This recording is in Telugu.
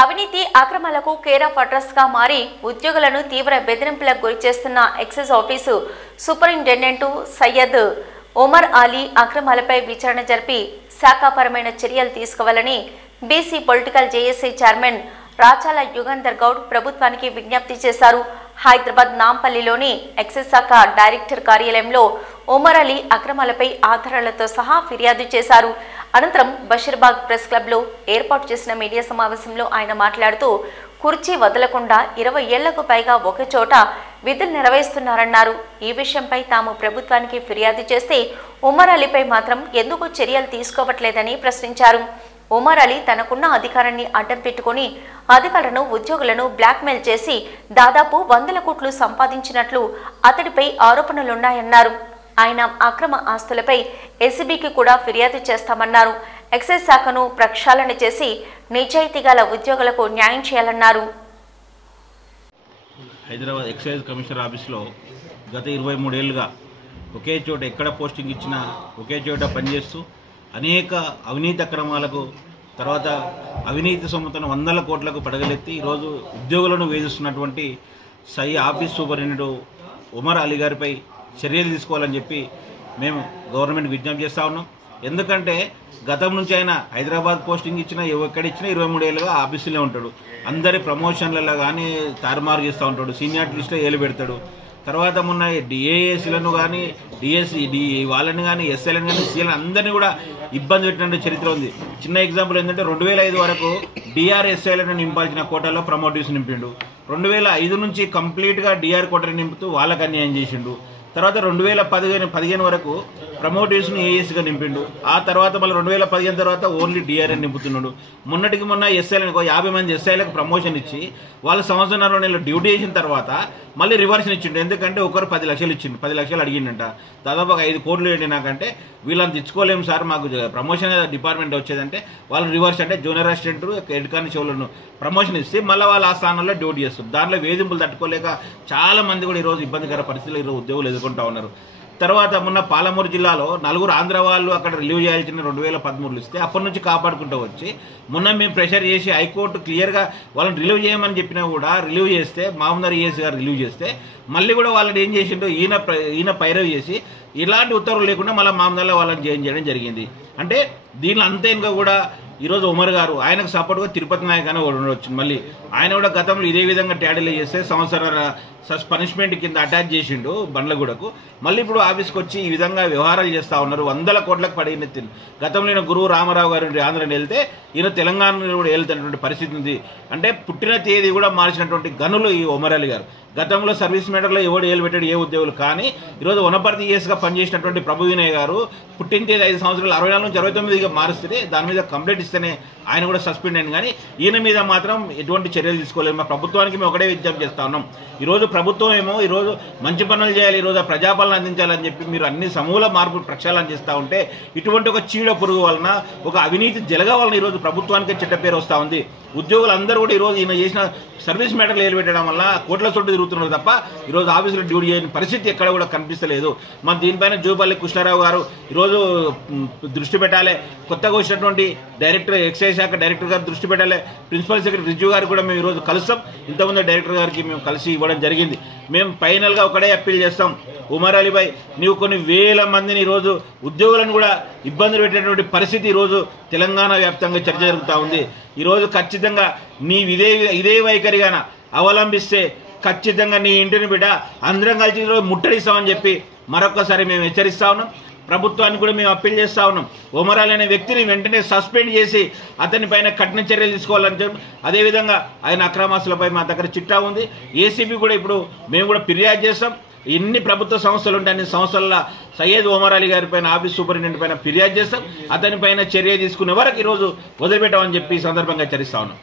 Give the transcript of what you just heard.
అవినీతి అక్రమాలకు కేర్ ఆఫ్ అడ్రస్ గా మారి ఉద్యోగులను తీవ్ర బెదిరింపులకు గురిచేస్తున్న excise office superintendent Syed Omar Ali అక్రమాలపై విచారణ జరిపి శాఖాపరమైన చర్యలు తీసుకోవాలని BC political JAC chairman Rachala Yugandhar Goud ప్రభుత్వానికి విజ్ఞప్తి చేశారు. హైదరాబాద్ నాంపల్లిలోని ఎక్సైజ్ శాఖ డైరెక్టర్ కార్యాలయంలో ఒమర్ అలీ అక్రమాలపై ఆధారాలతో సహా ఫిర్యాదు చేశారు. అనంతరం బషీర్బాగ్ ప్రెస్ క్లబ్లో ఏర్పాటు చేసిన మీడియా సమావేశంలో ఆయన మాట్లాడుతూ కుర్చీ వదలకుండా 20 ఏళ్లకు పైగా ఒకచోట విధులు నిర్వహిస్తున్నారన్నారు. ఈ విషయంపై తాము ప్రభుత్వానికి ఫిర్యాదు చేస్తే ఒమర్ అలీపై మాత్రం ఎందుకు చర్యలు తీసుకోవట్లేదని ప్రశ్నించారు. ఒమర్ అలీ తనకున్న అధికారాన్ని అడ్డం పెట్టుకుని అధికారులను ఉద్యోగులను బ్లాక్మెయిల్ చేసి దాదాపు 100 కోట్లు సంపాదించినట్లు అతడిపై ఆరోపణలున్నాయన్నారు. ఆయన అక్రమ ఆస్తులపై ఎస్సీబీకి కూడా ఫిర్యాదు చేస్తామన్నారు. ఎక్సైజ్ శాఖను ప్రక్షాళన చేసి నిజాయితీ గల ఉద్యోగులకు న్యాయం చేయాలన్నారు. హైదరాబాద్ ఎక్సైజ్ కమిషనర్ ఆఫీస్లో గత 23 ఏళ్లుగా ఒకే చోట ఎక్కడ పోస్టింగ్ ఇచ్చినా ఒకే చోట పనిచేస్తూ అనేక అవినీతి అక్రమాలకు తర్వాత అవినీతి సొమ్ముతను 100 కోట్లకు పడగలెత్తి ఈరోజు ఉద్యోగులను వేధిస్తున్నటువంటి ఆఫీస్ సూపరింటెండెంట్ ఒమర్ అలీ గారిపై చర్యలు తీసుకోవాలని చెప్పి మేము గవర్నమెంట్ విజ్ఞప్తి చేస్తూ ఉన్నాం. ఎందుకంటే గతం నుంచి ఆయన హైదరాబాద్ పోస్టింగ్ ఇచ్చినా ఎక్కడిచ్చినా 23 ఏళ్ళుగా ఆఫీసులో ఉంటాడు. అందరి ప్రమోషన్లలో కానీ తారుమారు చేస్తూ ఉంటాడు. సీనియారిటీ లిస్ట్లో ఏలు పెడతాడు. తర్వాత మొన్న డిఏఎస్లను కానీ వాళ్ళని కానీ ఎస్ఐలను కానీ సీఎల్ని అందరినీ కూడా ఇబ్బంది పెట్టినట్టు చరిత్ర ఉంది. చిన్న ఎగ్జాంపుల్ ఏంటంటే 2005 వరకు డిఆర్ఎస్ఐలను నింపాల్సిన కోటాలో ప్రమోటివ్స్ నింపిండు. 2005 నుంచి కంప్లీట్గా డిఆర్ కోటని నింపుతూ వాళ్ళకి అన్యాయం చేసిండు. తర్వాత 2015 వరకు ప్రమోటివ్స్ని ఏఎస్గా నింపిండు. ఆ తర్వాత మళ్ళీ 2015 తర్వాత ఓన్లీ డిఆర్ఎన్ నింపుతున్నాడు. మొన్నటికి మొన్న ఎస్ఐలకు 50 మంది ఎస్ఐలకు ప్రమోషన్ ఇచ్చి వాళ్ళు 1.5 సంవత్సరాల డ్యూటీ చేసిన తర్వాత మళ్ళీ రివర్షన్ ఇచ్చిండు. ఎందుకంటే ఒకరు 10 లక్షలు ఇచ్చిండు, 10 లక్షలు అడిగిండంట. దాదాపు 5 కోట్లు ఏంటి నాకంటే వీళ్ళని తెచ్చుకోలేము సార్, మాకు ప్రమోషన్ డిపార్ట్మెంట్ వచ్చేదంటే వాళ్ళు రివర్స్ అంటే జూనియర్ అసిస్టెంట్ హెడ్ కానిస్టేబుల్ను ప్రమోషన్ ఇస్తే మళ్ళీ వాళ్ళు ఆ స్థానంలో డ్యూటీ చేస్తారు. దాంట్లో వేధింపులు తట్టుకోలేక చాలా మంది కూడా ఈరోజు ఇబ్బందికర పరిస్థితులు ఈరోజు ఉద్యోగులు ఎదుర్కొంటూ ఉన్నారు. తర్వాత మొన్న పాలమూరు జిల్లాలో 4 ఆంధ్ర వాళ్ళు అక్కడ రిలీవ్ చేయాల్సిన 2013 ఇస్తే అప్పటి నుంచి కాపాడుకుంటూ వచ్చి మొన్న మేము ప్రెషర్ చేసి హైకోర్టు క్లియర్గా వాళ్ళని రిలీవ్ చేయమని చెప్పినా కూడా రిలీవ్ చేస్తే మామూలు ఈఎస్ గారు రిలీవ్ చేస్తే మళ్ళీ కూడా వాళ్ళని ఏం చేసిండో ఈయన పైరవ్ చేసి ఇలాంటి ఉత్తర్వులు లేకుండా మళ్ళీ మామూలుగా వాళ్ళని జాయిన్ చేయడం జరిగింది. అంటే దీనిలో అంతే ఇంకా కూడా ఈరోజు ఒమర్ గారు ఆయనకు సపోర్ట్గా తిరుపతి నాయక్ అని ఉండవచ్చు. మళ్ళీ ఆయన కూడా గతంలో ఇదే విధంగా ట్యాడీలు చేస్తే సంవత్సరాల పనిష్మెంట్ కింద అటాచ్ చేసిండు బండ్లగూడకు. మళ్ళీ ఇప్పుడు ఆఫీస్కి వచ్చి ఈ విధంగా వ్యవహారాలు చేస్తూ ఉన్నారు. 100 కోట్లకు పడిన గతంలో ఈయన గురువు రామారావు గారు ఆంధ్రని వెళ్తే ఈయన తెలంగాణలో కూడా వెళ్తున్నటువంటి పరిస్థితి ఉంది. అంటే పుట్టిన తేదీ కూడా మార్చినటువంటి గనులు ఈ ఒమర్ అలీ గారు. గతంలో సర్వీస్ మేటర్లో ఎవడు ఏలు పెట్టాడు ఏ ఉద్యోగులు, కానీ ఈరోజు వనపర్తి ఈఎస్గా పనిచేసినటువంటి ప్రభు వినయ్ గారు పుట్టిన తేదీ 5 సంవత్సరాలు 64 నుంచి 69గా మారుస్తే దాని మీద కంప్లైంట్ ఇస్తేనే ఆయన కూడా సస్పెండ్ అయింది. కానీ ఈయన మీద మాత్రం ఎటువంటి చర్యలు తీసుకోలేదు. మా ప్రభుత్వానికి మేము ఒకటే విజ్ఞప్తి చేస్తా ఉన్నాం. ఈరోజు ప్రభుత్వం ఏమో ఈరోజు మంచి పనులు చేయాలి, ఈరోజు ప్రజాపాలన అందించాలని చెప్పి మీరు అన్ని సమూల మార్పు ప్రక్షాళన చేస్తూ ఉంటే ఇటువంటి ఒక చీడ పురుగు వలన ఒక అవినీతి జలగ వలన ఈరోజు ప్రభుత్వానికి చెడ్డ పేరు వస్తూ ఉంది. ఉద్యోగులందరూ కూడా ఈరోజు ఈయన చేసిన సర్వీస్ మేటర్లు ఏలుపెట్టడం వల్ల కోట్ల చుట్టూ తిరుగుతున్నారు తప్ప ఈరోజు ఆఫీసులో డ్యూటీ చేయని పరిస్థితి ఎక్కడ కూడా కనిపిస్తలేదు. మన దీనిపైన జూపల్లి కృష్ణారావు గారు ఈరోజు దృష్టి పెట్టాలి. కొత్తగా వచ్చినటువంటి డైరెక్టర్ ఎక్సైజ్ శాఖ డైరెక్టర్ గారు దృష్టి పెట్టాలి. ప్రిన్సిపల్ సెక్రటరీ రిజ్జు గారు కూడా మేము ఈరోజు కలుస్తాం. ఇంతకుముందు డైరెక్టర్ గారికి మేము కలిసి ఇవ్వడం జరిగింది. మేము ఫైనల్గా ఒకటే అప్పీల్ చేస్తాం, ఒమర్ అలీపై నీవు కొన్ని వేల మందిని ఈరోజు ఉద్యోగులను కూడా ఇబ్బందులు పెట్టేటువంటి పరిస్థితి ఈరోజు తెలంగాణ వ్యాప్తంగా చర్చ జరుగుతూ ఉంది. ఈరోజు ఖచ్చితంగా నీవు ఇదే వైఖరిగాన అవలంబిస్తే ఖచ్చితంగా నీ ఇంటిని బిడ్డ అందరం కలిసి ఈరోజు ముట్టడిస్తామని చెప్పి మరొకసారి మేము హెచ్చరిస్తా ఉన్నాం. ప్రభుత్వానికి కూడా మేము అప్పీల్ చేస్తూ ఉన్నాం. ఒమర్ అలీ అనే వ్యక్తిని వెంటనే సస్పెండ్ చేసి అతని పైన కఠిన చర్యలు తీసుకోవాలని చెప్పి, అదేవిధంగా ఆయన అక్రమాస్తులపై మా దగ్గర చిట్టా ఉంది. ఏసీబీ కూడా ఇప్పుడు మేము కూడా ఫిర్యాదు చేస్తాం. ఎన్ని ప్రభుత్వ సంస్థలు ఉంటాయి అన్ని సంస్థల్లో సయ్యద్ ఒమర్ అలీ గారి పైన ఆఫీస్ సూపరింటెండెంట్ పైన ఫిర్యాదు చేస్తాం. అతని పైన చర్య తీసుకునే వరకు ఈరోజు వదిలిపెట్టామని చెప్పి ఈ సందర్భంగా హెచ్చరిస్తా ఉన్నాం.